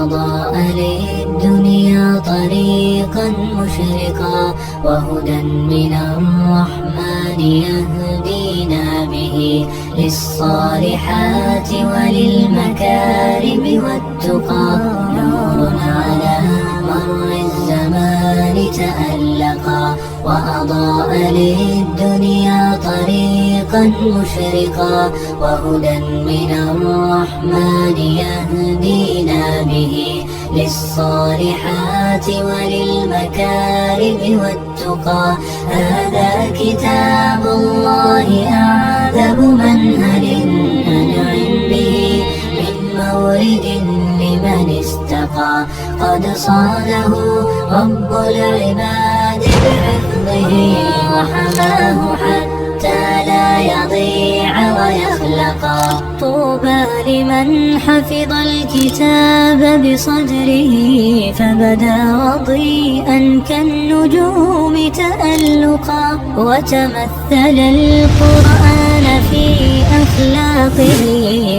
وأضاء للدنيا طريقا مشرقا وهدى من الرحمن يهدينا به للصالحات وللمكارم والتقى نور على مر الزمان تألقا وأضاء للدنيا طريقا مشرقا وهدى من الرحمن يهدينا به للصالحات وللمكارم والتقى هذا كتاب الله أعذب منهل أنعم به من مورد لمن استقى قد صانه رب العباد بحفظه وحماه حتى لا يضيع ويخلقا طوبى لمن حفظ الكتاب بصدره فبدا وضيئا كالنجوم تألقا وتمثل القرآن في أخلاقه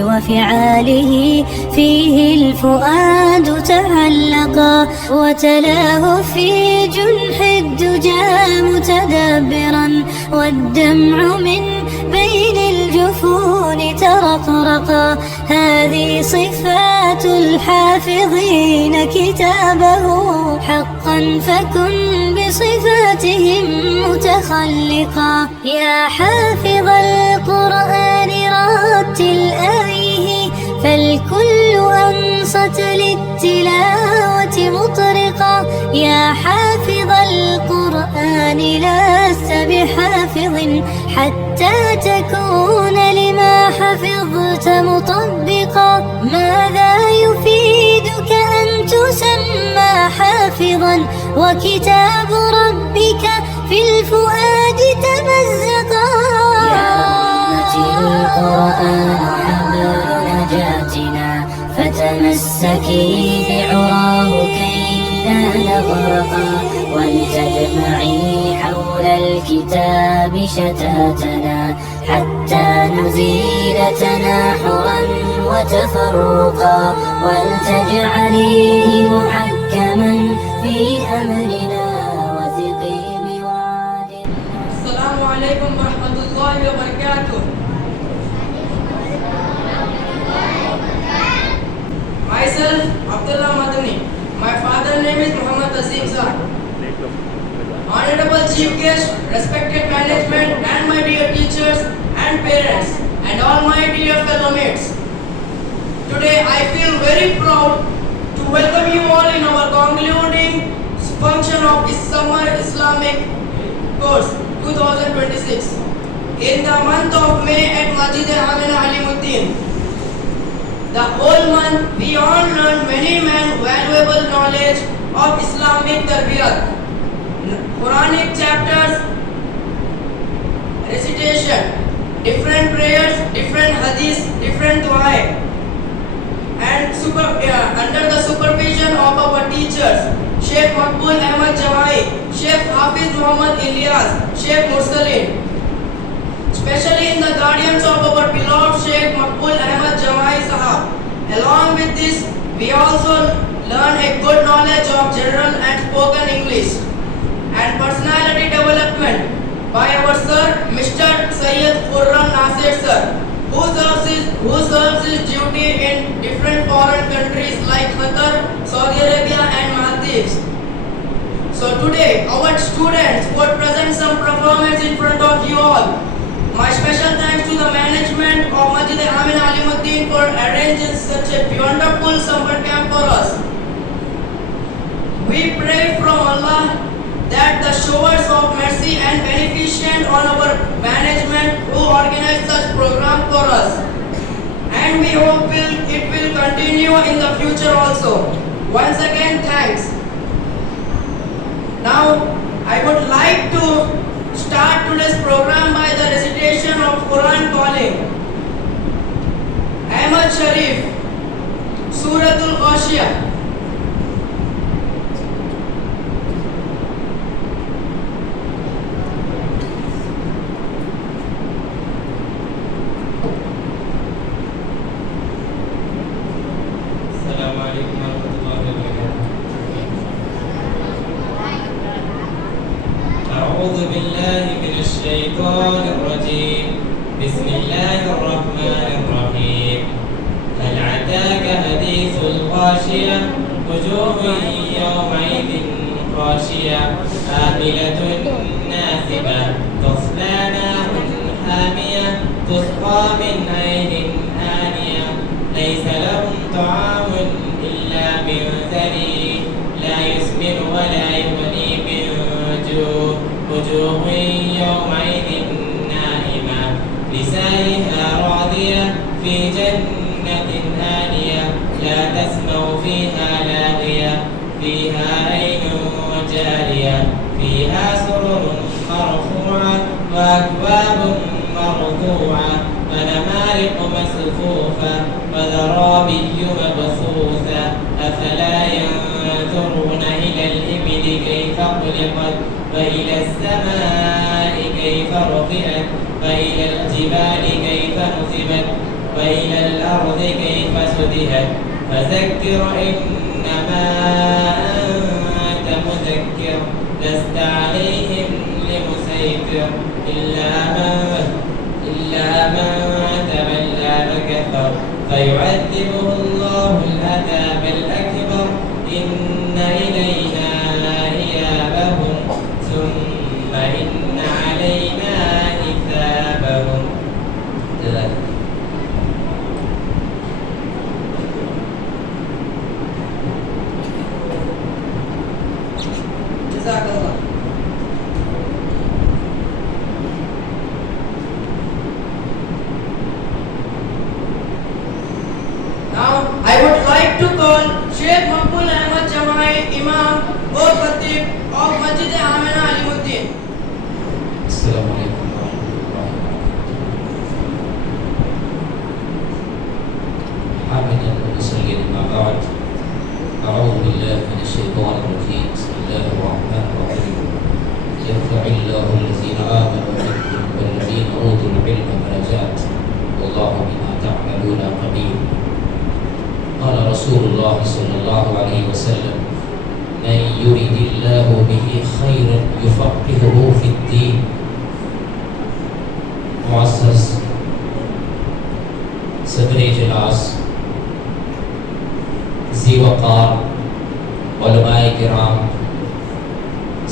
وفعاله فيه الفؤاد تعلقا وتلاه في جنح الدجى متدبرا والدمع من بين الجفون ترقرقا هذه صفات الحافظين كتابه حقا فكن بصفاتهم متخلقا يا حافظ القرآن رتل آيه فالكل أنصت للتلاوة مطرقا يا حافظ القرآن لست بحافظ حتى تكون لما حفظت مطبقا ماذا يفيدك أن تسمى حافظا وكتاب ربك في الفؤاد تمزقا يا أمتي القرآن حبل نجاتنا فتمسكي بعراه كي لا نغرقا ولتجمعي حول الكتاب شتاتنا حتى نزيل تناحرا وتفرقا ولتجعليه محكما في أمرنا وثقي بوعدنا. السلام عليكم ورحمة الله وبركاته. Myself, Abdullah Madani. My father's name is Muhammad Azim Sir. Honorable Chief Guest, respected management, and my dear teachers and parents, and all my dear fellow mates. Today I feel very proud to welcome you all in our concluding function of Summer Islamic Course 2026 in the month of May at Masjid Amina Alimuddin. The whole month we all learned many valuable knowledge of Islamic Tarbiyat, Quranic chapters, recitation, different prayers, different hadiths, different dua, and under the supervision of our teachers, Sheikh Maqbul Ahmad Jamai, Sheikh Hafiz Muhammad Ilyas, Sheikh Mursalin. Especially in the guardians of our beloved Sheikh Maqbul Ahmad Jamai Sahab. Along with this, we also learn a good knowledge of general and spoken English and personality development by our sir, Mr. Sayyid Khurram Nasir sir, who serves his duty in different foreign countries like Qatar, Saudi Arabia and Maldives. So today, our students would present some performance in front of you all. My special thanks to the management of Masjid Amina Alimuddin for arranging such a wonderful summer camp for us. We pray from Allah that the showers of mercy and beneficent on our management who organize such program for us. And we hope it will continue in the future also. Once again, thanks. Now, I would like to start today's program by the recitation of Quran calling. Ahmad Sharif, Suratul Ghashiyah. السلام عليكم ورحمة أعوذ بالله من الشيطان الرجيم بسم الله الرحمن الرحيم هل أتاك حديث الغاشية وجوه يومئذ خاشية عاملة ناصبة تصلى نارا حامية تسقى من عين آنية ليس لهم طعام إلا من ضريع لا يسمن ولا يغني من جوع وجوه يومئذ ناعمة لسعيها راضية في جنة آنية لا تسمع فيها لاغية فيها عين جارية فيها سرر مرفوعة وأكواب مرفوعة ونمارق مصفوفة وزرابي مبثوثة أفلا ينظرون إلى الإبل كيف خلقت وإلى السماء كيف رفعت وإلى الجبال كيف نصبت وإلى الأرض كيف سطحت فذكر إنما أنت مذكر لست عليهم بمسيطر إلا من تولى وكفر فيعذبه الله العذاب الأكبر إن إلينا إيابهم ثم إن علينا حسابهم. Jazakallah. Now I would like to call Sheikh Maqbul Ahmad Jamai, Imam or Khatib of Masjid Amina Alimuddin. السلام عليكم ورحمة الله وبركاته. حامدا ونصلي أما بعد أعوذ بالله من الشيطان الرجيم بسم الله الرحمن الرحيم يرفع الله الذين آمنوا منكم والذين أوتوا العلم درجات والله بما تعملون خبير. قال رسول الله صلى الله عليه وسلم من يرد الله به خيرا يفقهه في الدين. معزز صدر اجلاس ذی وقار علماء کرام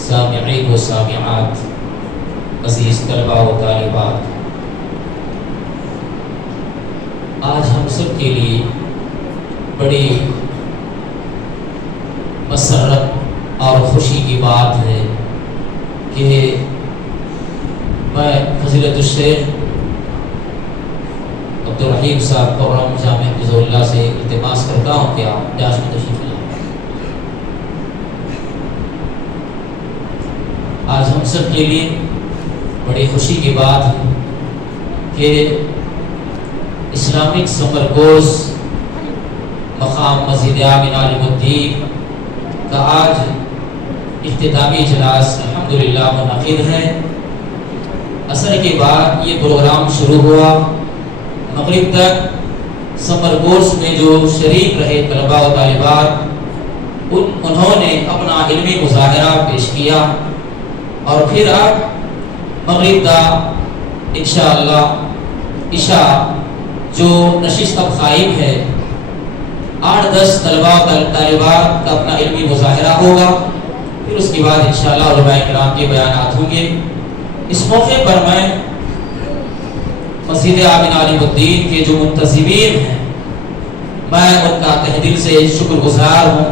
سامعین و سامعات عزیز طلباء و طالبات، آج ہم سب کے لیے بڑی مسرت اور خوشی کی بات ہے کہ میں فضیلت الشیخ عبدالرحیم صاحب پروگرام جامع حفظ اللہ سے التماس کرتا ہوں کہ آپ ڈاش میں تشریف لائیں۔ آج ہم سب کے لیے بڑی خوشی کی بات ہے کہ اسلامک سمر کورس مقام مسجد آمن علیمالدین کا آج اختتامی اجلاس الحمدللہ منعقد ہے۔ عصر کے بعد یہ پروگرام شروع ہوا، مغرب تک سمر کورس میں جو شریک رہے طلباء و طالبات انہوں نے اپنا علمی مظاہرہ پیش کیا، اور پھر اب مغرب کا انشاءاللہ عشاء جو نشست اب قائم ہے 8-10 طلباء و طالبات کا اپنا علمی مظاہرہ ہوگا، پھر اس کے بعد انشاءاللہ علماء کرام کے بیانات ہوں گے۔ اس موقع پر میں مسجد آمن علیمالدین کے جو منتظمین ہیں میں ان کا تہ دل سے شکر گزار ہوں،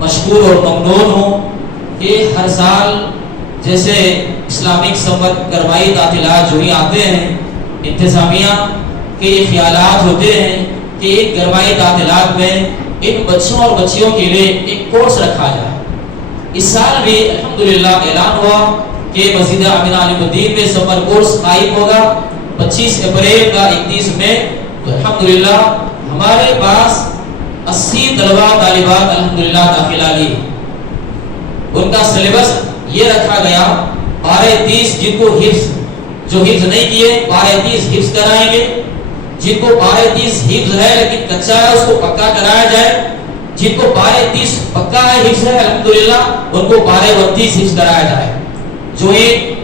مشکور اور ممنون ہوں کہ ہر سال جیسے اسلامک سمر کروائی داخلات جو ہی آتے ہیں انتظامیہ کے یہ خیالات ہوتے ہیں کہ ایک گروائی داخلات میں ان بچوں اور بچیوں کے لیے ایک کورس رکھا جائے۔ اس سال بھی الحمدللہ اعلان ہوا کہ مسجد آمن علیمالدین میں سمر کورس قائم ہوگا 25 اپریل کا 31 مئی۔ تو الحمدللہ ہمارے پاس 80 طلباء طالبات الحمدللہ داخلہ لی۔ ان کا سلیبس یہ رکھا گیا 12-30 جن کو حفظ جو حفظ نہیں کیے 12-30 حفظ کرائیں گے، جن کو 12-30 حفظ ہے لیکن کچا ہے اس کو پکا کرایا جائے، جن کو 12-30 پکا ہے حفظ ہے الحمدللہ ان کو 12-32 حفظ کرایا جائے۔ جو ایک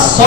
100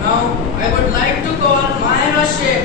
Now I would like to call Mahira Sheikh.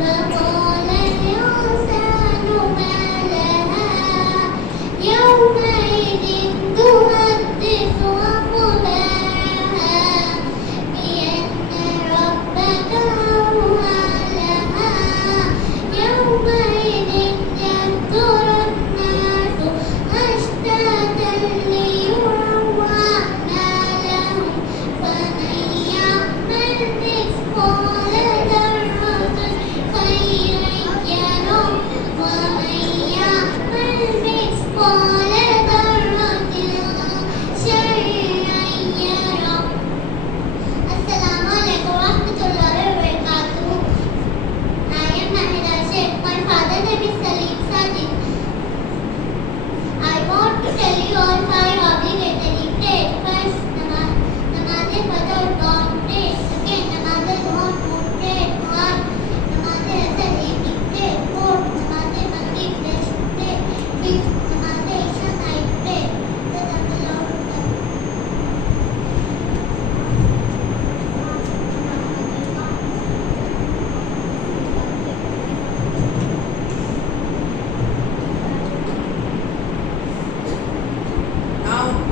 وقال الإنسان ما لها يومئذ تحدث أخبارها بأن ربك أوحى لها يومئذ يصدر الناس أشتاتا ليروا أعمالهم فمن يعمل مثقال ذرة خيرا يره ومن يعمل مثقال ذرة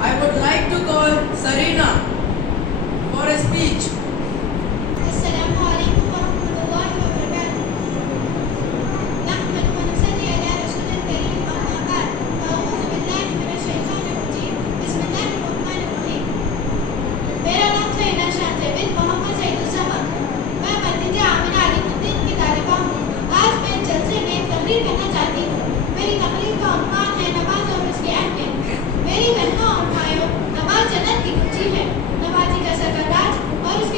I would like to call Sarina for a speech. السلام عليكم ورحمة الله وبركاته. نحمد ونصلي على رسول الكريم أما بعد. أعوذ بالله من الشيطان الرجيم. بسم الله الرحمن الرحيم. میرا نام سینا شاہ ہے بنت محمد سعید الزہر. میں مسجد آمنہ علی الدین کی طالبہ ہوں. آج میں جلسے میں ایک تقریر کرنا چاہتی ہوں. میری تقریر کا عنوان ہے نماز اور اس کی اہمیت. میری بہنوں اور بھائیوں، نماز جنت کی کنجی ہے. نمازی کا سرفراز اور اس کے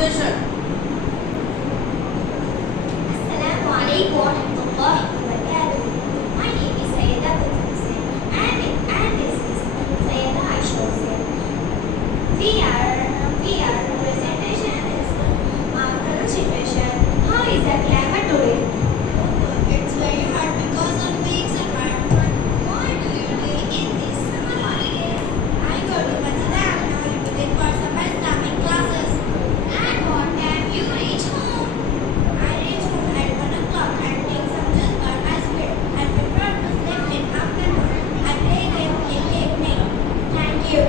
conversation. Assalamu alaikum wa rahmatullahi wa barakatuh. My name is Sayyida Hussein and this is Sayyida Aisha Hussein. We are presentation is current situation. How is the climate today? It's very hard because of weeks environment. What do you do in this summer holidays? I go to Masjid Al-Nawawi for some Islamic classes. And what time you reach home? I reach home at 1 o'clock and take some juice or ice cream and prefer to sleep in afternoon. I play game in evening. Thank you.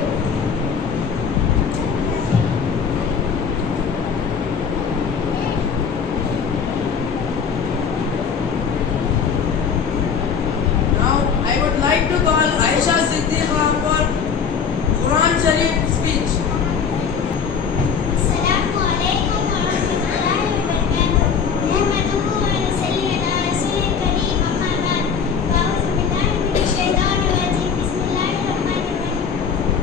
Now I would like to call Aisha Siddiqa for Quran Sharif speech. Assalamu alaikum wa rahmatullahi wa barakatuh. Nahmaduhu wa nusalli ala rasulil kareem amma ba'd. A'udhu billahi minash shaitanir rajeem. Bismillahir rahmanir rahim.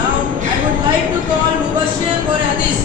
Now I would like to call Mubashir for hadith.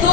2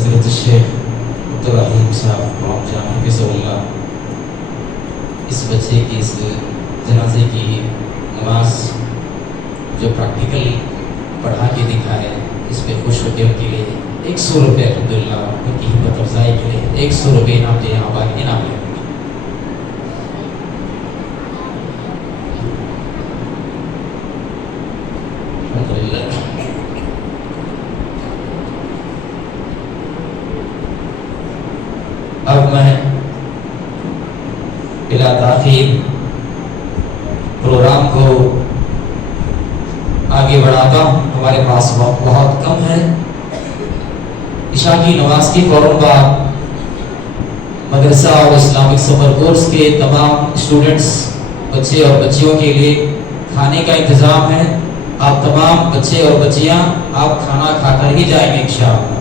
فضیلت الشیخ عبدالرحیم صاحب from جامعہ حفظہ اس بچے کی اس جنازے کی نماز جو practical پڑھا کے دکھائے اس پہ خوش ہو کے ان کے لیے 100 روپے الحمدللہ ان کی ہمت افزائی کے لیے 100 روپے انعام دے انعام لے الحمدللہ. اب میں بلا تاخیر پروگرام کو آگے بڑھاتا ہوں. ہمارے پاس وقت بہت کم ہے. عشاء کی نماز کی فوراً بعد مدرسہ اور اسلامک سمر کورس کے تمام اسٹوڈنٹس بچے اور بچیوں کے لیے کھانے کا انتظام ہے. آپ تمام بچے اور بچیاں آپ کھانا کھا کر ہی جائیں گے انشاءاللہ.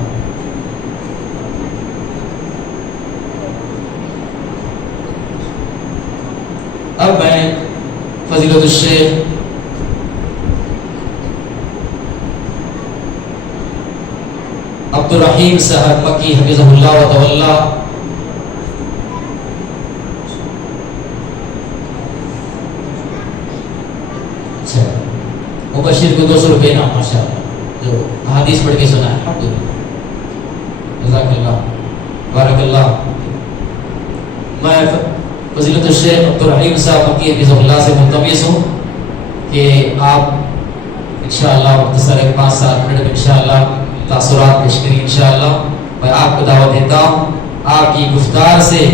اب میں فضیلت الشیخ عبدالرحیم صاحب مکی حفظہ اللہ و تولا مبشر کو 200 روپے نا ماشاءاللہ جو حدیث پڑھ کے سنا ہے. جزاک اللہ بارک اللہ. میں فضیلت الشیخ عبدالرحیم صاحب مکی حفظہ اللہ سے ملتمس ہوں کہ آپ انشاءاللہ مختصر 5-7 منٹ میں انشاءاللہ تاثرات پیش کریں. انشاءاللہ میں آپ کو دعوت دیتا ہوں. آپ کی گفتار سے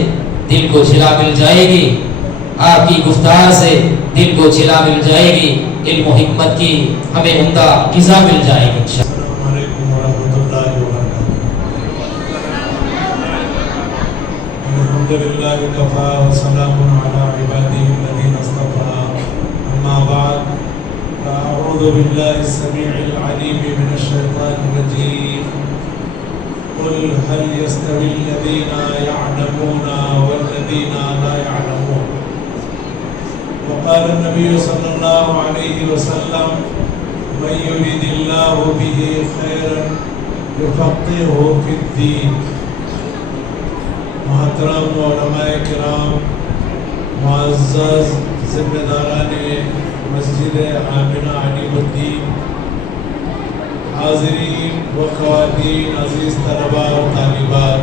دل کو جھلا مل جائے گی. آپ کی گفتار سے دل کو جھلا مل جائے گی. علم و حکمت کی ہمیں عمدہ غذا مل جائے گی انشاءاللہ. السلام علیکم ورحمۃ اللہ وبرکاتہ. الحمدللہ وکفا وسلام علی عبادہ الذین اصطفى. اما بعد فاعوذ باللہ السمیع العلیم من الشیطان الرجیم. قل هل يستوي الذين يعلمون والذين لا يعلمون. وقال النبي صلى الله عليه وسلم من يريد الله به خيرا يفقهه في الدين. محترم علماء کرام، معزز ذمہ داران مسجد آمنہ علیم الدین، حاضرین و خواتین، عزیز طلباء اور طالبات،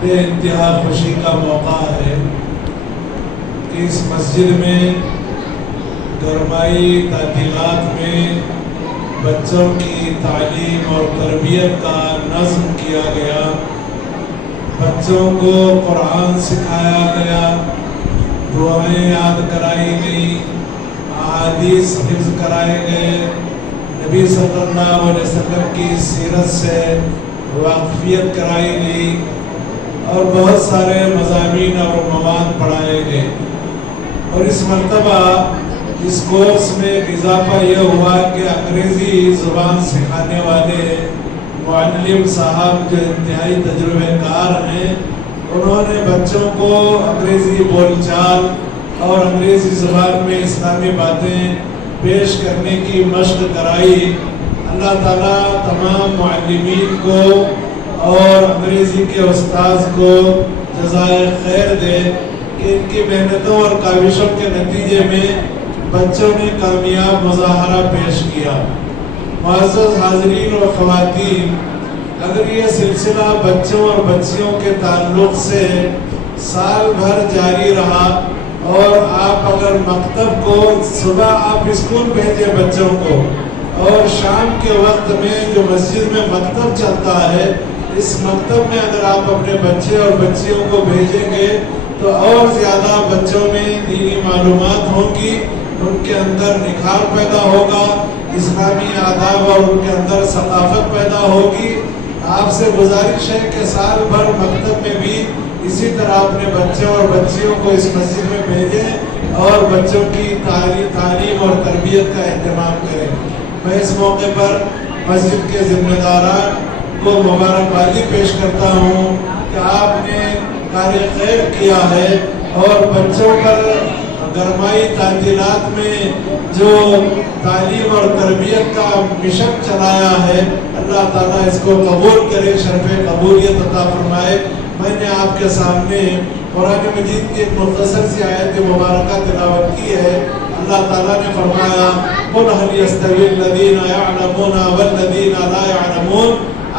بے انتہا خوشی کا موقع ہے کہ اس مسجد میں گرمائی تعطیلات میں بچوں کی تعلیم اور تربیت کا نظم کیا گیا. بچوں کو قرآن سکھایا گیا، دعائیں یاد کرائی گئی، احادیث حفظ کرائے گئے، نبی صلی اللہ علیہ وسلم کی سیرت سے واقفیت کرائی گئی اور بہت سارے مضامین اور مواد پڑھائے گئے. اور اس مرتبہ اس کورس میں ایک اضافہ یہ ہوا کہ انگریزی زبان سکھانے والے معلم صاحب جو انتہائی تجربہ کار ہیں، انہوں نے بچوں کو انگریزی بول چال اور انگریزی زبان میں اسلامی باتیں پیش کرنے کی مشق کرائی. اللہ تعالیٰ تمام معلمین کو اور انگریزی کے استاذ کو جزائے خیر دے کہ ان کی محنتوں اور کاوشوں کے نتیجے میں بچوں نے کامیاب مظاہرہ پیش کیا. معزز حاضرین و خواتین، اگر یہ سلسلہ بچوں اور بچیوں کے تعلق سے سال بھر جاری رہا اور آپ اگر مکتب کو صبح آپ اسکول بھیجیں بچوں کو اور شام کے وقت میں جو مسجد میں مکتب چلتا ہے، اس مکتب میں اگر آپ اپنے بچے اور بچیوں کو بھیجیں گے تو اور زیادہ بچوں میں دینی معلومات ہوں گی، ان کے اندر نکھار پیدا ہوگا، اسلامی آداب اور ان کے اندر ثقافت پیدا ہوگی. آپ سے گزارش ہے کہ سال بھر مکتب میں بھی اسی طرح اپنے بچوں اور بچیوں کو اس مسجد میں بھیجیں اور بچوں کی تعلیم اور تربیت کا اہتمام کریں. میں اس موقع پر مسجد کے ذمہ داران کو مبارکبادی پیش کرتا ہوں کہ آپ نے کار خیر کیا ہے اور بچوں پر گرمائی تعطیلات میں جو تعلیم اور تربیت کا مشن چلایا ہے، اللہ اللہ تعالیٰ اس کو قبول کرے، شرف قبولیت عطا فرمائے۔ میں نے آپ کے سامنے قرآن مجید کی ایک مختصر سی آیت مبارکہ تلاوت کی ہے۔ اللہ تعالیٰ نے فرمایا قُلْ هَلْ يَسْتَوِي الَّذِينَ يَعْلَمُونَ وَالَّذِينَ لَا يَعْلَمُونَ،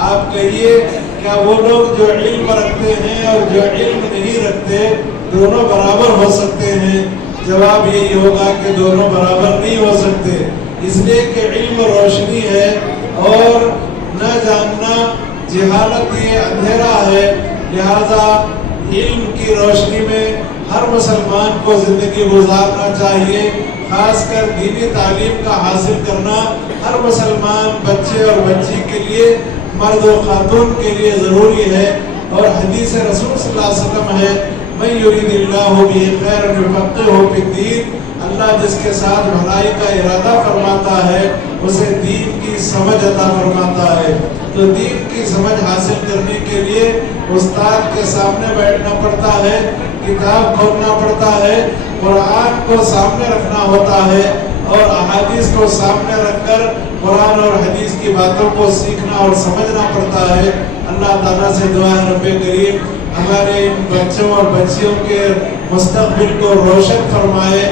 آپ کہیے کیا وہ لوگ جو علم رکھتے ہیں اور جو علم نہیں رکھتے دونوں برابر ہو سکتے ہیں؟ جواب یہی ہوگا کہ دونوں برابر نہیں ہو سکتے، اس لیے کہ علم روشنی ہے اور نہ جاننا جہالت یہ اندھیرا ہے۔ لہذا علم کی روشنی میں ہر مسلمان کو زندگی گزارنا چاہیے، خاص کر دینی تعلیم کا حاصل کرنا ہر مسلمان بچے اور بچی کے لیے، مرد و خاتون کے لیے ضروری ہے۔ اور حدیث رسول صلی اللہ علیہ وسلم ہے من یرید اللہ بہ خیرا یفقہہ فی الدین، اللہ جس کے ساتھ بھلائی کا ارادہ فرماتا ہے اسے دین کی سمجھ عطا فرماتا ہے۔ تو دین کی سمجھ حاصل کرنے کے لیے استاد کے سامنے بیٹھنا پڑتا ہے، کتاب کھولنا پڑتا ہے، قرآن کو سامنے رکھنا ہوتا ہے اور احادیث کو سامنے رکھ کر قرآن اور حدیث کی باتوں کو سیکھنا اور سمجھنا پڑتا ہے۔ اللہ تعالیٰ سے دعا ہے رب کریم ہمارے ان بچوں اور بچیوں کے مستقبل کو روشن فرمائے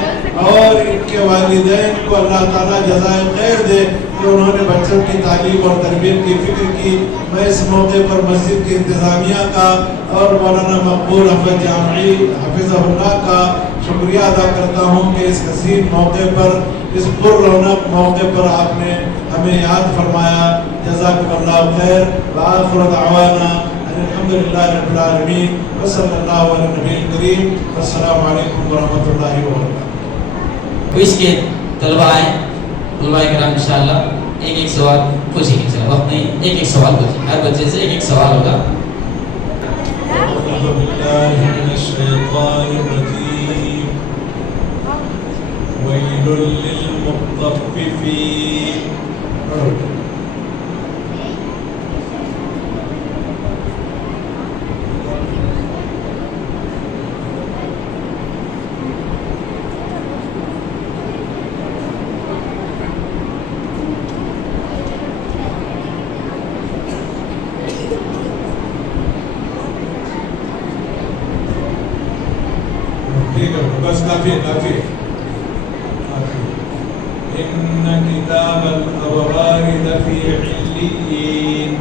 اور ان کے والدین کو اللہ تعالیٰ جزائے خیر دے کہ انہوں نے بچوں کی تعلیم اور تربیت کی فکر کی۔ میں اس موقع پر مسجد کی انتظامیہ کا اور مولانا مقبول احمد جامعی حفظہ اللہ کا شکریہ ادا کرتا ہوں کہ اس حسین موقع پر، اس پر رونق موقع پر آپ نے ہمیں یاد فرمایا۔ جزاکم اللہ خیر، وآخر دعوانا الحمدللہ رب العالمین، وصلی اللہ علی نبی کریم، السلام علیکم ورحمۃ اللہ وبرکاتہ۔ تو اس کے طلبہ آئیں، طلبہ کرام انشاءاللہ ایک ایک سوال پوچھیں گے، چلو وقت نہیں، ایک ایک سوال پوچھیں، ہر بچے سے ایک ایک سوال ہوگا۔ اعوذ باللہ من الشیطان الرجیم، ویل للمطففین۔ بس کافی کافی ان کتاب الابرار لفی علیین۔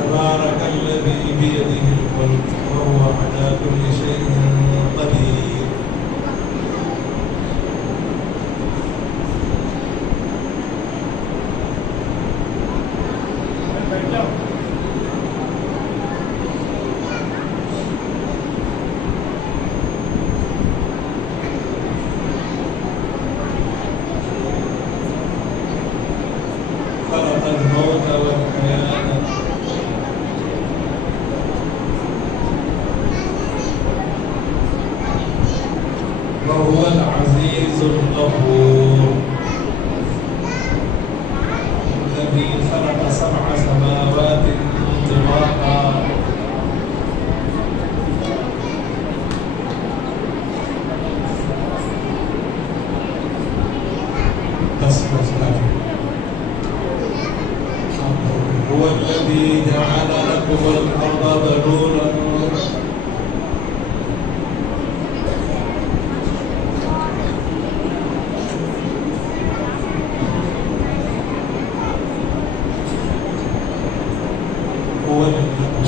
تبارك الذي بيده الملك وهو على كل شيء قدير۔ خلق الموت والحياة وهو العزيز الغفور۔ بس کافی. هو الذي جعل لكم الأرض ذلولا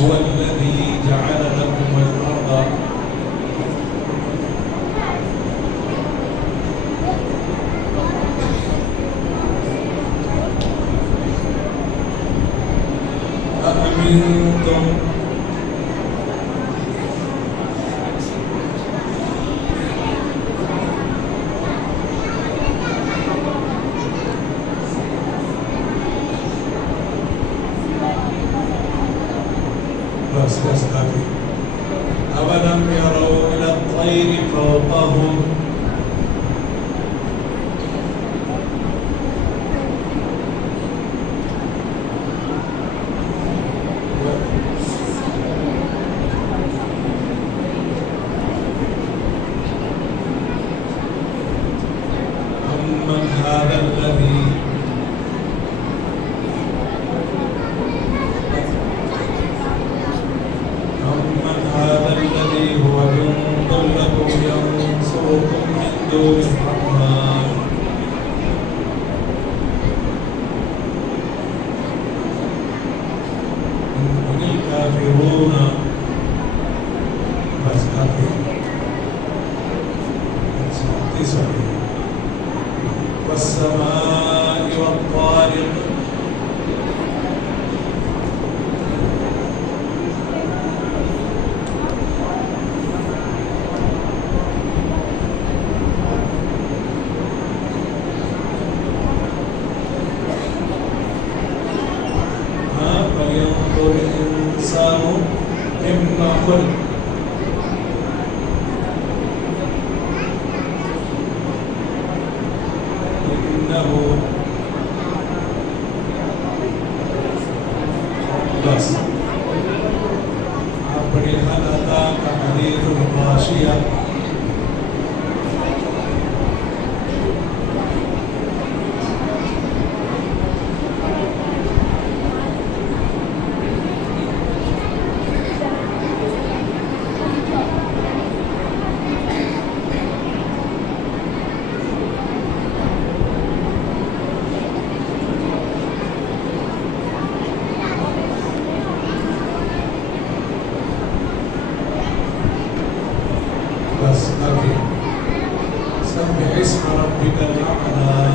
هو الذي جعل لكم الأرض أأمنتم بس أبي أولم يروا إلى الطير فوقهم أمن هذا الذي هو جند لكم ينصركم من دون الرحمن إن الكافرون بس كافر والسماء والطارق فلينظر الإنسان مما خلق إنه بس أبري هل أتاك حديث الغاشية بس أبي سبح اسم ربك الأعلى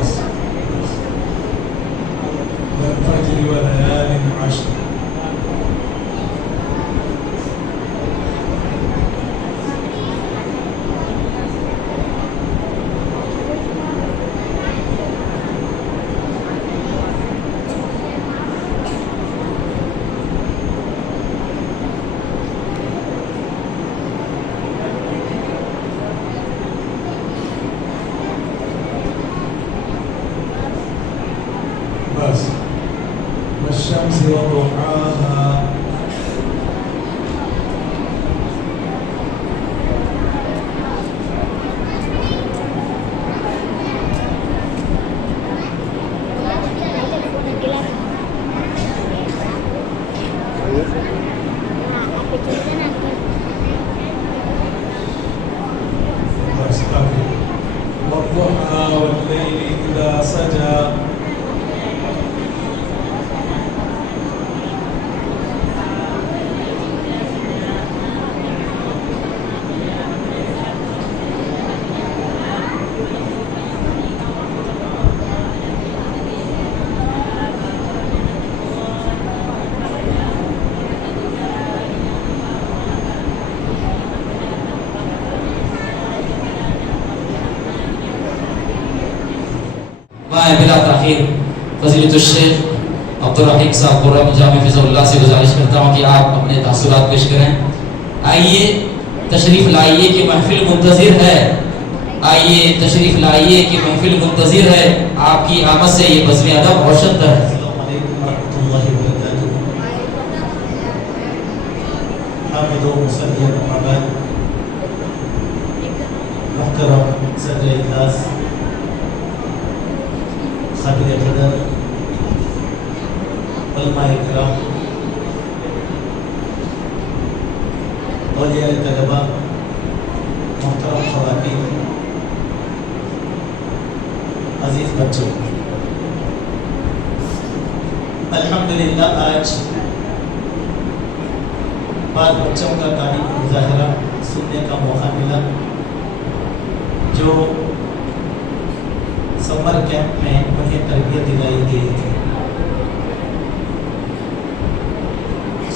بس والفجر وليال عشر بس والشمس وضحاها بس أبي والضحى والليل إذا سجى میں بلا تاخیر فضیلت الشیخ عبدالرحیم صاحب قرآن جامع فضل اللہ سے گزارش کرتا ہوں کہ آپ اپنے تاثرات پیش کریں. آئیے تشریف لائیے کہ محفل منتظر ہے، آئیے تشریف لائیے کہ محفل منتظر ہے، آپ کی آمد سے یہ بزم ادب روشن ہے۔ السلام علیکم ورحمۃ اللہ وبرکاتہ۔ حامد و مصلی محمد، محترم صدر اجلاس، قابل قدر علماء کرام، اولیاء طلباء، محترم خواتین، عزیز بچوں، الحمدللہ آج بعض بچوں کا تاریخی مظاہرہ سننے کا موقع ملا جو سمر کیمپ میں انہیں تربیت دلائی گئی تھی۔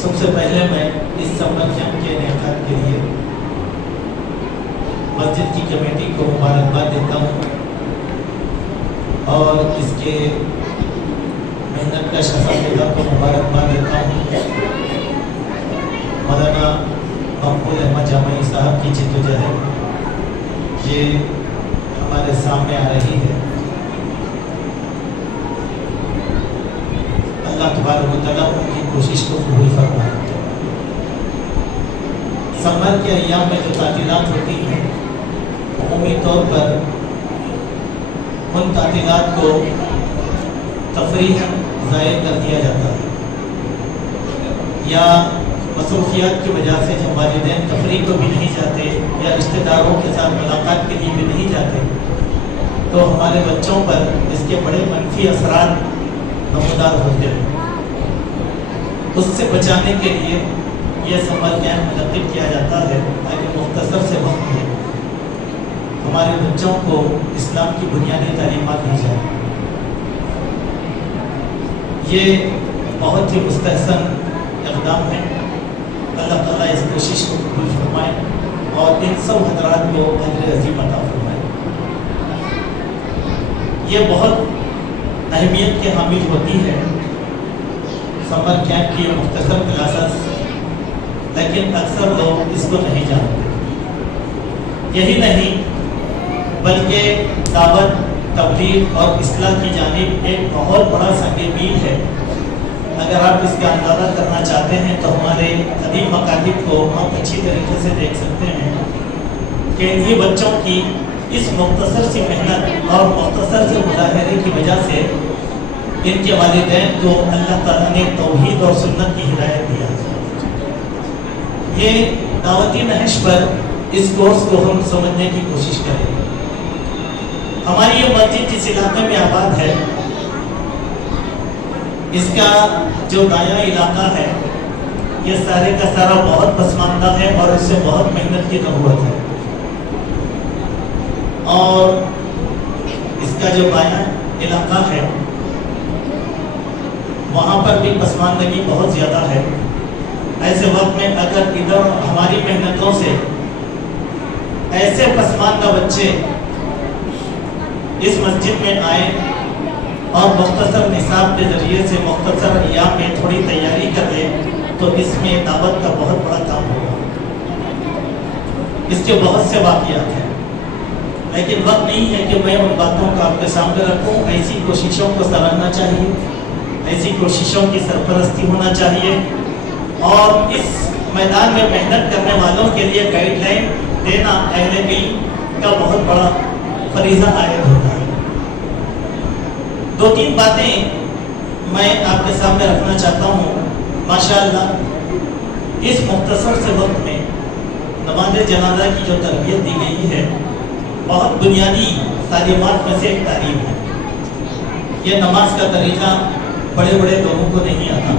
سب سے پہلے میں اس سمر کیمپ کے انعقاد کے لیے مسجد کی کمیٹی کو مبارکباد دیتا ہوں اور اس کے محنت کا اساتذہ کو مبارکباد دیتا ہوں۔ مولانا مقبول احمد جامعی صاحب کی جدوجہد یہ ہمارے سامنے آ رہی ہے۔ اللہ تبارک و تعالیٰ ان کی کوشش کو قبول فرمائے۔ سمر کے ایام میں جو تعطیلات ہوتی ہیں عمومی طور پر ان تعطیلات کو تفریح ضائع کر دیا جاتا ہے، یا مصروفیات کی وجہ سے جب والدین تفریح کو بھی نہیں جاتے یا رشتہ داروں کے ساتھ ملاقات کے لیے بھی نہیں جاتے تو ہمارے بچوں پر اس کے بڑے منفی اثرات نمودار ہوتے ہیں۔ اس سے بچانے کے لیے یہ سمر کیمپ منعقد کیا جاتا ہے تاکہ مختصر سے وقت میں ہمارے بچوں کو اسلام کی بنیادی تعلیمات دی جائے۔ یہ بہت ہی مستحسن اقدام ہے۔ اللہ تعالیٰ اس کوشش کو قبول فرمائے اور ان سب حضرات کو اجر عظیم عطا فرمائے۔ یہ بہت اہمیت کے حامل ہوتی ہے سمر کیمپ کی مختصر کلاسز، لیکن اکثر لوگ اس کو نہیں جانتے۔ یہی نہیں بلکہ دعوت، تبلیغ اور اصلاح کی جانب ایک بہت بڑا سنگ میل ہے۔ اگر آپ اس کا اندازہ کرنا چاہتے ہیں تو ہمارے قدیم مکاتب کو آپ اچھی طریقے سے دیکھ سکتے ہیں کہ یہ بچوں کی اس مختصر سی محنت اور مختصر سے مظاہرے کی وجہ سے ان کے والدین کو اللہ تعالیٰ نے توحید اور سنت کی ہدایت دیا۔ یہ دعوتی نہج پر اس کورس کو ہم سمجھنے کی کوشش کریں۔ ہماری یہ مسجد جس علاقے میں آباد ہے، اس کا جو دایاں علاقہ ہے یہ سارے کا سارا بہت پسماندہ ہے اور اس سے بہت محنت کی ضرورت ہے، اور اس کا جو بایاں علاقہ ہے وہاں پر بھی پسماندگی بہت زیادہ ہے۔ ایسے وقت میں اگر ادھر ہماری محنتوں سے ایسے پسماندہ بچے اس مسجد میں آئے اور مختصر نصاب کے ذریعے سے مختصر ایام میں تھوڑی تیاری کر لیں تو اس میں دعوت کا بہت بڑا کام ہوگا۔ اس کے بہت سے واقعات ہیں، لیکن وقت نہیں ہے کہ میں ان باتوں کو آپ کے سامنے رکھوں۔ ایسی کوششوں کو سراہنا چاہیے، ایسی کوششوں کی سرپرستی ہونا چاہیے، اور اس میدان میں محنت کرنے والوں کے لیے گائیڈ لائن دینا اہل علم کا بہت بڑا فریضہ عائد ہوتا ہے۔ دو تین باتیں میں آپ کے سامنے رکھنا چاہتا ہوں۔ ماشاءاللہ اس مختصر سے وقت میں نماز جنازہ کی جو تربیت دی گئی ہے بہت بنیادی تعلیمات میں سے ایک تعلیم ہے۔ یہ نماز کا طریقہ بڑے بڑے لوگوں کو نہیں آتا،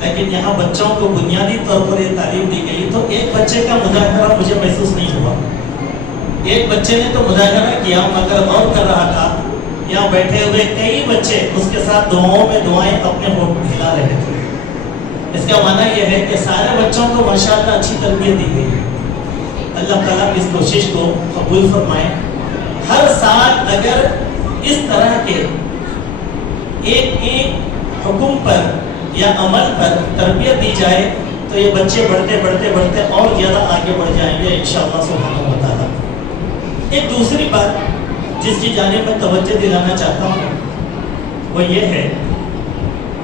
لیکن یہاں بچوں کو بنیادی طور پر یہ تعلیم دی گئی۔ تو ایک بچے کا مظاہرہ مجھے محسوس نہیں ہوا، ایک بچے نے تو مظاہرہ کیا مگر غور کر رہا تھا، یہاں بیٹھے ہوئے کئی بچے اس کے ساتھ دعاؤں میں دعائیں اپنے ہونٹ ہلا رہے تھے۔ اس کا معنی یہ ہے کہ سارے بچوں کو ماشاءاللہ اچھی تربیت دی گئی ہے۔ اللہ تعالیٰ اس کوشش کو قبول فرمائے۔ ہر سال اگر اس طرح کے ایک ایک حکم پر یا عمل پر تربیت دی جائے تو تو یہ بچے بڑھتے بڑھتے بڑھتے اور زیادہ آگے بڑھ جائیں گے انشاءاللہ سبحانہ و تعالیٰ۔ ایک دوسری بات جس کی جانب میں توجہ دلانا چاہتا ہوں وہ یہ ہے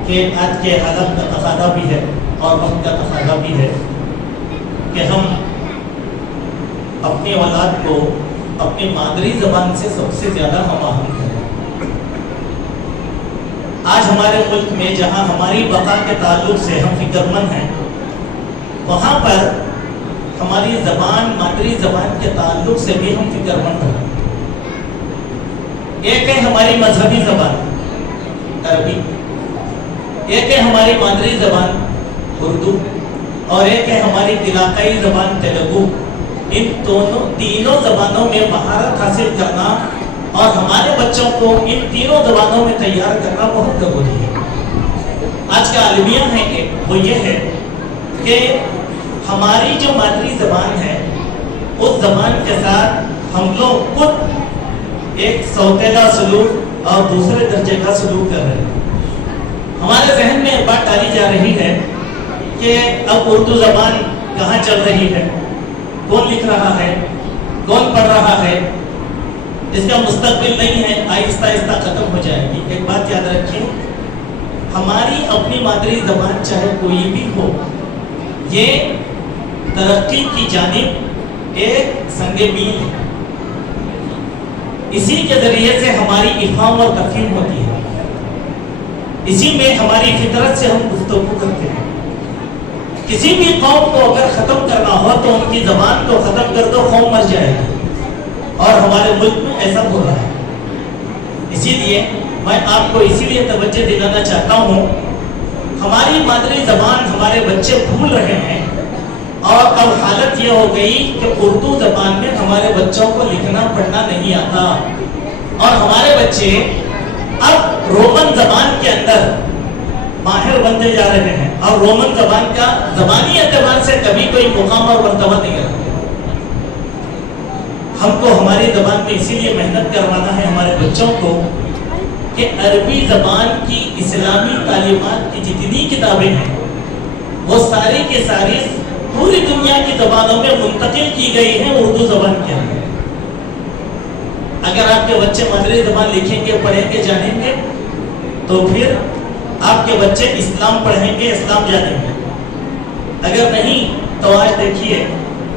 کہ آج کے حالات کا تقاضا بھی ہے اور وقت کا تقاضا بھی ہے کہ ہم اپنی اولاد کو اپنی مادری زبان سے سب سے زیادہ ہم آہنگ کریں۔ آج ہمارے ملک میں جہاں ہماری بقا کے تعلق سے ہم فکر مند ہیں، وہاں پر ہماری زبان مادری زبان کے تعلق سے بھی ہم فکر مند ہیں۔ ایک ہے ہماری مذہبی زبان عربی، ایک ہے ہماری مادری زبان اردو، اور ایک ہے ہماری علاقائی زبان تیلگو۔ ان تینوں زبانوں میں مہارت حاصل کرنا اور ہمارے بچوں کو ان تینوں زبانوں میں تیار کرنا بہت ضروری ہے۔ آج کا المیہ ہے کہ وہ یہ ہے کہ ہماری جو مادری زبان ہے اس زبان کے ساتھ ہم لوگ خود ایک سوتیلا سلوک اور دوسرے درجے کا سلوک کر رہے ہیں۔ ہمارے ذہن میں ایک بات ڈالی جا رہی ہے کہ اب اردو زبان کہاں چل رہی ہے، کون لکھ رہا ہے، کون پڑھ رہا ہے، اس کا مستقبل نہیں ہے، آہستہ آہستہ ختم ہو جائے گی۔ ایک بات یاد رکھیں، ہماری اپنی مادری زبان چاہے کوئی بھی ہو، یہ ترقی کی جانب ایک سنگ میل ہے۔ اسی کے ذریعے سے ہماری افہام اور تفہیم ہوتی ہے، اسی میں ہماری فطرت سے ہم گفتگو کرتے ہیں۔ کسی بھی قوم کو اگر ختم کرنا ہو تو ان کی زبان کو ختم کر دو، قوم مر جائے گی، اور ہمارے ملک میں ایسا ہو رہا ہے۔ اسی لیے میں آپ کو اسی لیے توجہ دلانا چاہتا ہوں، ہماری مادری زبان ہمارے بچے بھول رہے ہیں، اور اب حالت یہ ہو گئی کہ اردو زبان میں ہمارے بچوں کو لکھنا پڑھنا نہیں آتا، اور ہمارے بچے اب رومن زبان کے اندر ماہر بنتے جا رہے ہیں، اور رومن زبان کا زبانی اعتبار سے کبھی کوئی مقام اور مرتبہ نہیں رہا۔ ہم کو ہماری زبان میں اسی لیے محنت کروانا ہے ہمارے بچوں کو کہ عربی زبان کی اسلامی تعلیمات کی جتنی کتابیں ہیں وہ ساری کی ساری پوری دنیا کی زبانوں میں منتقل کی گئی ہیں اردو زبان کے اندر۔ اگر آپ کے بچے مادری زبان لکھیں گے، پڑھیں گے، جانیں گے، تو پھر آپ کے بچے اسلام پڑھیں گے، اسلام جانیں گے۔ اگر نہیں تو آج دیکھیے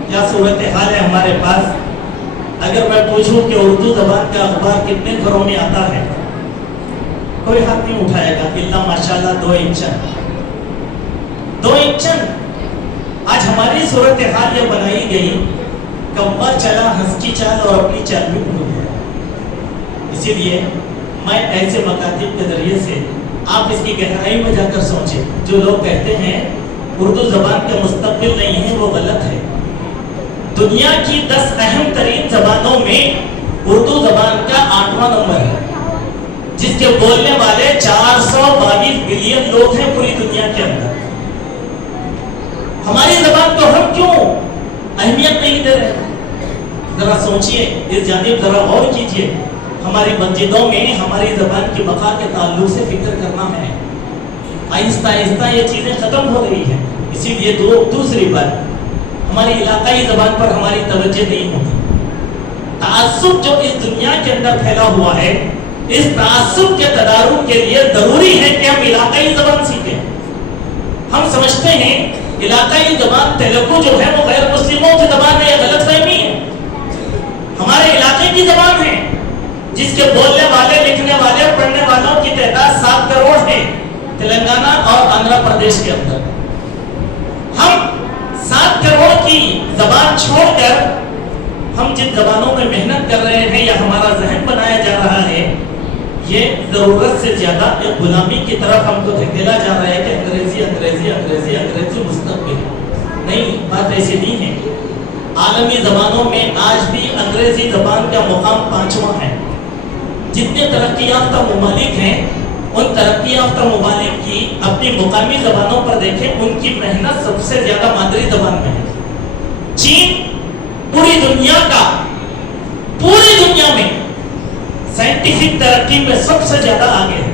کیا صورتحال ہے ہمارے پاس۔ اگر میں پوچھوں کہ اردو زبان کا اخبار کتنے گھروں میں آتا ہے، کوئی ہاتھ نہیں اٹھائے گا، الا ماشاءاللہ 2 انچن 2 انچن۔ آج ہماری صورتحال یہ بنائی گئی، کوا چلا ہنس کی چال اور اپنی چال بھی بھول گیا۔ اسی لیے میں ایسے مکاتب کے ذریعے سے آپ اس کی گہرائی میں جا کر سوچیں، جو لوگ کہتے ہیں اردو زبان کا مستقبل نہیں ہے وہ غلط ہے۔ دنیا کی 10 اہم ترین زبانوں میں اردو زبان کا 8واں نمبر ہے، جس کے بولنے والے 422 ملین لوگ ہیں پوری دنیا کے اندر۔ ہماری زبان کو ہم کیوں اہمیت نہیں دے رہے؟ ذرا سوچئے، اس جانب ذرا غور کیجئے۔ ہماری مسجدوں میں ہماری زبان کی بقا کے تعلق سے فکر کرنا ہے۔ آہستہ آہستہ یہ چیزیں ختم ہو رہی ہیں۔ اسی لیے دوسری بات، ہماری علاقائی زبان پر ہماری توجہ نہیں ہوتی۔ تعصب جو اس دنیا کے اندر پھیلا ہوا ہے، اس تعصب کے تدارک کے لیے ضروری ہے کہ ہم علاقائی زبان سیکھیں۔ ہم سمجھتے ہیں علاقائی زبان تیلگو جو ہے وہ غیر مسلموں کی زبان ہے، یہ غلط فہمی ہے۔ ہمارے علاقے کی زبان ہے، جس کے بولنے والے، لکھنے والے، پڑھنے والوں کی تعداد 7 کروڑ ہے تلنگانہ اور آندھرا پردیش کے اندر۔ ہم 7 کروڑ کی زبان چھوڑ کر ہم جن زبانوں میں محنت کر رہے ہیں یا ہمارا ذہن بنایا جا رہا ہے، یہ ضرورت سے زیادہ ایک غلامی کی طرف ہم کو دھکیلا جا رہا ہے کہ انگریزی انگریزی انگریزی انگریزی مستقبل۔ نہیں، بات ایسی نہیں ہے۔ عالمی زبانوں میں آج بھی انگریزی زبان کا مقام 5واں ہے۔ جتنے ترقی یافتہ ممالک ہیں، ان ترقی یافتہ ممالک کی اپنی مقامی زبانوں پر دیکھیں، ان کی محنت سب سے زیادہ مادری زبان میں ہے۔ چین پوری دنیا میں سائنٹیفک ترقی میں سب سے زیادہ آگے ہے،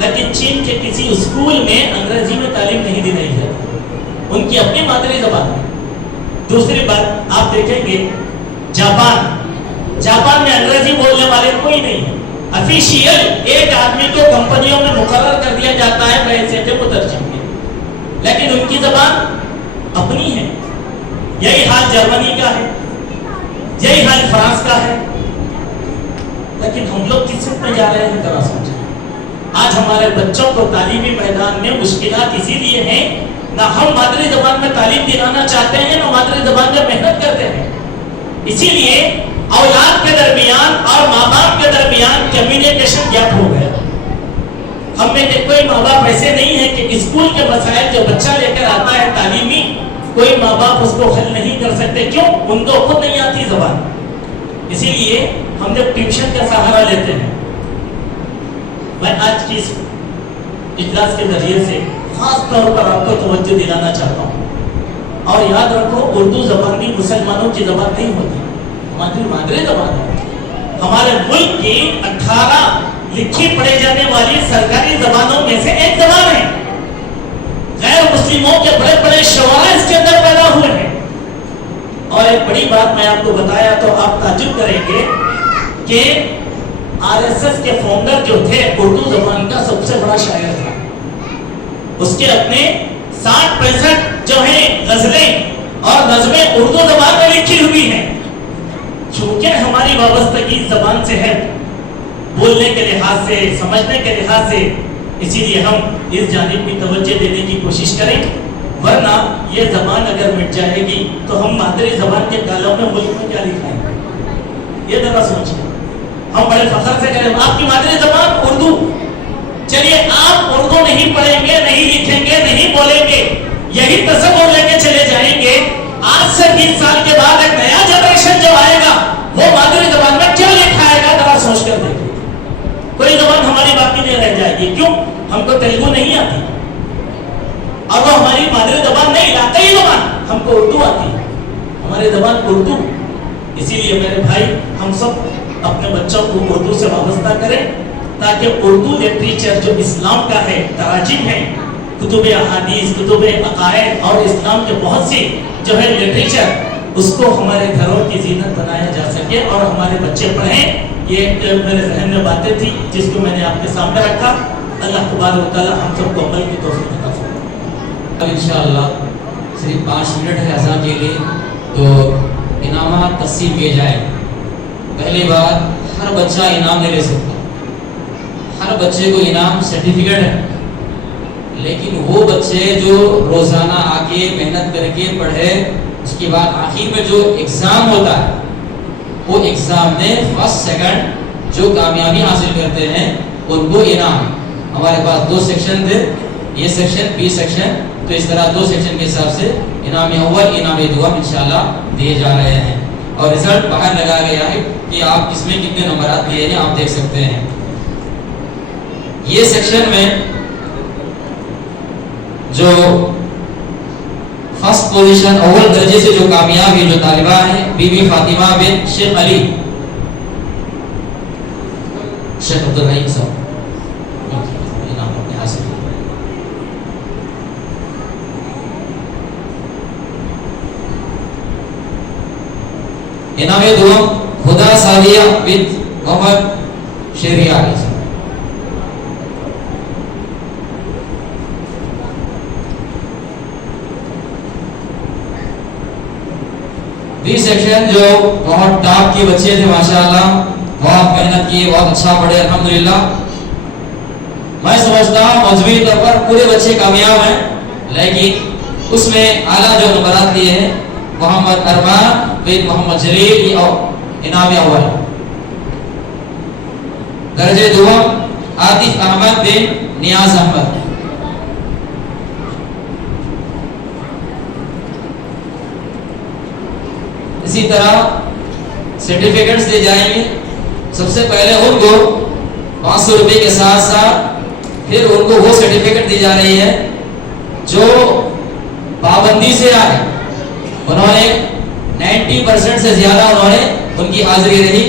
لیکن چین کے کسی اسکول میں انگریزی میں تعلیم نہیں دی رہی ہے۔ ان کی اپنی مادری زبان ہے. دوسری بات آپ دیکھیں گے جاپان میں انگریزی بولنے والے کوئی نہیں ہے. افیشیل ایک آدمی کو کمپنیوں میں مقرر کر دیا جاتا ہے بحیثیت مترجم کے, لیکن ان کی زبان اپنی ہے. یہی حال جرمنی کا ہے, یہی حال فرانس کا ہے. لیکن ہم لوگ کس سمت میں جا رہے ہیں ذرا سوچیں. آج ہمارے بچوں کو تعلیمی میدان میں مشکلات اسی لیے ہیں, نہ ہم مادری زبان میں تعلیم دلانا چاہتے ہیں, نہ مادری زبان میں محنت کرتے ہیں. اسی لیے اولاد کے درمیان اور ماں باپ کے درمیان کمیونیکیشن گیپ ہو گیا. ہم میں کوئی ماں باپ ایسے نہیں ہے کہ اسکول کے مسائل جو بچہ لے کر آتا ہے تعلیمی, کوئی ماں باپ اس کو حل نہیں کر سکتے. کیوں؟ ان کو خود نہیں آتی زبان. اسی لیے ہم جب ٹیوشن کا سہارا لیتے ہیں. میں آج کی اس اجلاس کے ذریعے سے خاص طور پر آپ کو توجہ دلانا چاہتا ہوں, اور یاد رکھو اردو زبان بھی مسلمانوں کی زبان نہیں ہوتی, ہماری مادری زبان ہے. ہمارے ملک کی 18 لکھی پڑھی جانے والی سرکاری زبانوں میں سے ایک زبان ہے. غیر مسلموں کے بڑے بڑے شعراء اس کے اندر پیدا ہوئے ہیں. اور ایک بڑی بات میں آپ کو بتایا تو آپ تعجب کریں گے کہ RSS کے فاؤنڈر جو تھے اردو زبان کا سب سے بڑا شاعر تھا. اس کے اپنے 60-65 جو ہیں غزلیں اور نظمیں اردو زبان میں لکھی ہوئی ہیں. چونکہ ہماری وابستگی زبان سے ہے, بولنے کے لحاظ سے, سمجھنے کے لحاظ سے, اسی لیے ہم اس جانب کی توجہ دینے کی کوشش کریں. ورنہ یہ زبان اگر مٹ جائے گی تو ہم مادری زبان کے کالم میں ملک میں کیا لکھائیں گے؟ یہ ذرا سوچیں. ہم بڑے فخر سے کریں آپ کی مادری زبان اردو. چلیے آپ اردو نہیں پڑھیں گے, نہیں لکھیں گے, نہیں بولیں گے, یہی تصور لے کے چلے جائیں گے. آج سے 20 سال کے بعد ایک نیا جنریشن جو آئے گا وہ مادری زبان میں کیا لکھائے گا ذرا سوچ کر دیکھیں. کوئی زبان ہماری باقی نہیں رہ جائے گی. کیوں؟ ہم کو تیلگو نہیں آتی, اور وہ ہماری مادری زبان نہیں, علاقائی زبان. ہم کو اردو آتی, ہماری زبان اردو. اسی لیے میرے بھائی ہم سب اپنے بچوں کو اردو سے وابستہ کریں, تاکہ اردو لٹریچر جو اسلام کا ہے, تراجم ہے, کتب احادیث, کتب عقائد اور اسلام کے بہت سی جو ہے لٹریچر, اس کو ہمارے گھروں کی زینت بنایا جا سکے اور ہمارے بچے پڑھیں. یہ میرے ذہن میں باتیں تھی جس کو میں نے آپ کے سامنے رکھا. اللہ تبارک و تعالی ہم سب کو عمل کی توفیق عطا فرمائے. اب انشاءاللہ صرف 5 منٹ ہے اذان کے لیے, تو انعامات تقسیم کیے جائیں. پہلی بات, ہر بچہ انعام نہیں لے سکتا. ہر بچے کو انعام سرٹیفکیٹ ہے, لیکن وہ بچے جو روزانہ آ کے محنت کر کے پڑھے, اس کے بعد آخر میں جو ایگزام ہوتا ہے, وہ ایگزام میں فرسٹ سیکنڈ جو کامیابی حاصل کرتے ہیں ان کو انعام. ہمارے پاس 2 سیکشن تھے, یہ سیکشن, بی سیکشن, تو اس طرح 2 سیکشن کے حساب سے انعام اول, انعام دوم انشاءاللہ دیے جا رہے ہیں. اور رزلٹ باہر لگا گیا ہے کہ آپ کس میں کتنے نمبرات لیے ہیں, آپ دیکھ سکتے ہیں. یہ سیکشن میں جو فرسٹ پوزیشن اول درجے سے جو کامیاب ہے, جو طالبہ ہیں, بی بی فاطمہ بن شیخ علی, شیخ عبدالرحیم صاحب, انعام اپنے حاصل کیا. انعام دوم خدا سالیہ بنت محمد شہریار علی صاحب. بی سیکشن جو بہت ٹاپ کے بچے تھے ماشاءاللہ, بہت محنت کی, بہت اچھا پڑھے الحمدللہ. میں سمجھتا ہوں مجموعی طور پر پورے بچے کامیاب ہیں, لیکن اس میں اعلیٰ جو نمبرات لیے ہیں محمد ارمان بن محمد جلیل, یہ انعام اول. درجے دوم عاطف احمد بن نیاز احمد. اسی طرح سرٹیفکیٹس دے جائیں گے. سب سے پہلے ان کو 500 روپے کے ساتھ ساتھ پھر ان کو وہ سرٹیفکیٹ دی جا رہی ہے جو پابندی سے آئے. انہوں نے 90% سے زیادہ انہوں نے ان کی حاضری رہی.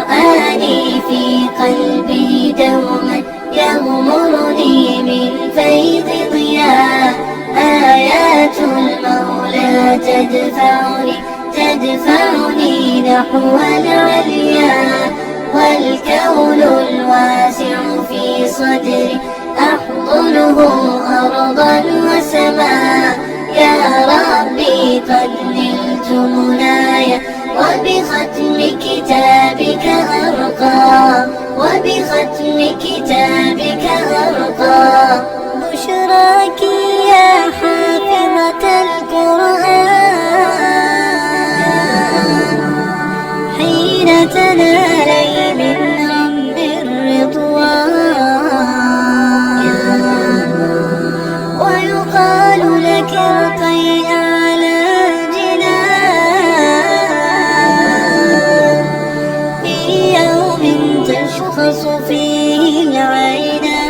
قرآني في قلبي دوما يغمر تدفعني نحو العليا والكون الواسع في صدري أحضنه أرضا وسماء يا ربي قد نلت منايا وبختم كتابك أرقى وبختم كتابك أرقى بشراك يا حافظة القرآن حين تنالي من رب الرضوان ويقال لك ارقي أعلى جنان في يوم تشخص فيه العينان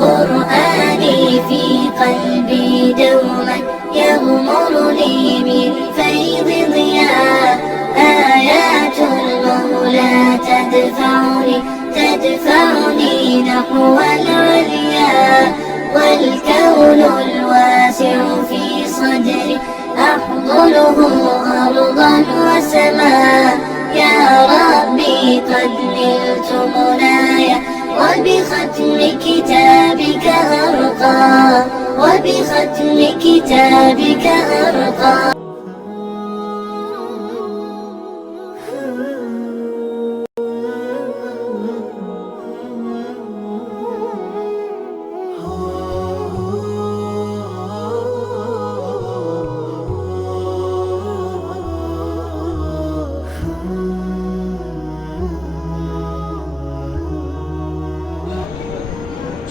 قرآني في قلبي دوما يغمرني من فيض ضياء آيات المولى تدفعني نحو العليا والكون الواسع في صدري أحضنه أرضا وسماء يا ربي قد نلت منايا وبختم كتابك أرقى وبختم كتابك أرقى